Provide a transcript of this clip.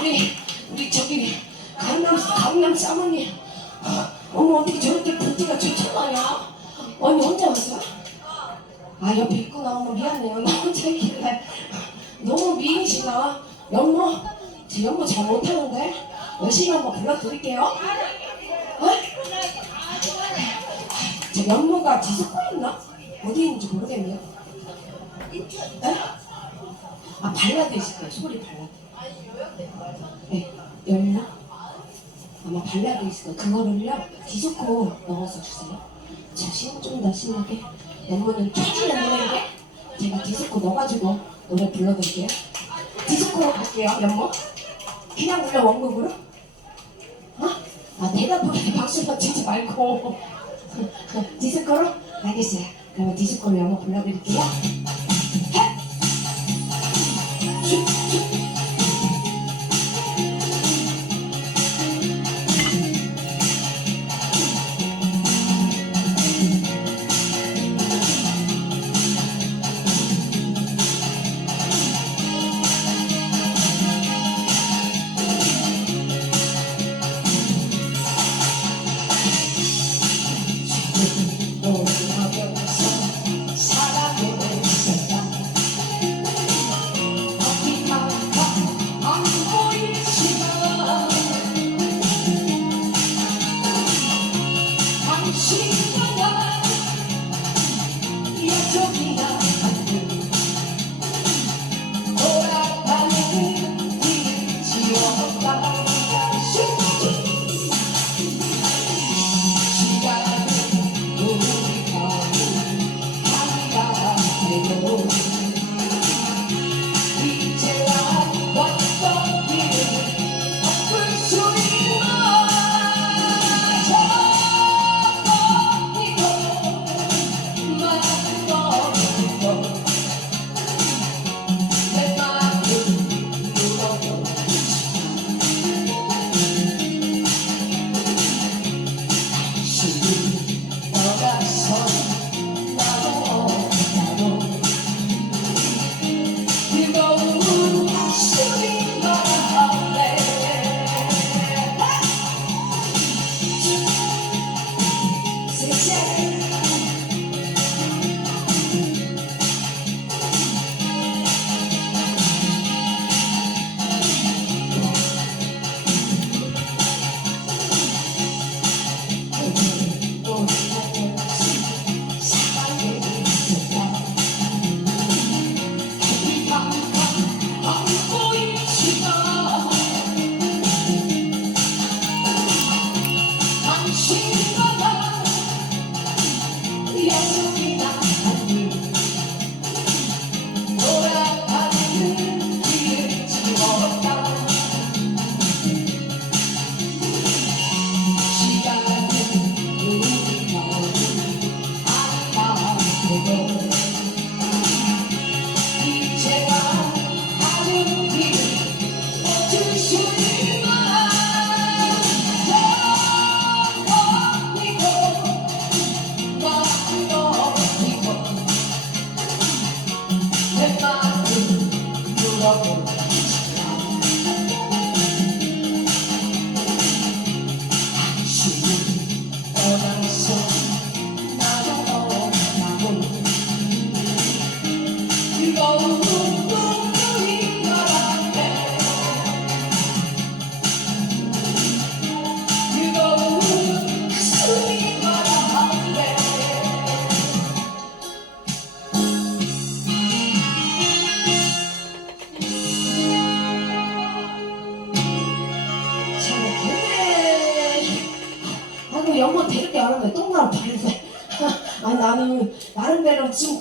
우리 저기 강남 사모님. 어머 어떻게 저렇게 붓기가 좋잖아요. 언니 혼자 왔어? 아 옆에 있구나. 어머 미안해요. 나 혼자 있길래. 너무 미인이시나? 연모? 제 연모 잘 못하는데? 열심히 한번 불러드릴게요. 어? 제 연모가 지속거렸나? 어디 있는지 모르겠네요. 에? 아 발라드 있을 거예요. 소리 발라드. 네, 연모? 아마 발라드 있을 거예요. 그거를요 디스코 넣어서 주세요. 자, 좀 더 신나게. 연모는 춰지는 노래인데 제가 디스코 넣어가지고 노래 불러드릴게요. 디스코로 갈게요. 연모. 그냥 불러 원곡으로? 어? 아 대답하게 박수만 치지 말고 디스코로? 알겠어요. 그러면 디스코로 연모 불러드릴게요. 연모 데릴 때 안 하는데 똥나라 다르네. 아니 나는 나름대로 지금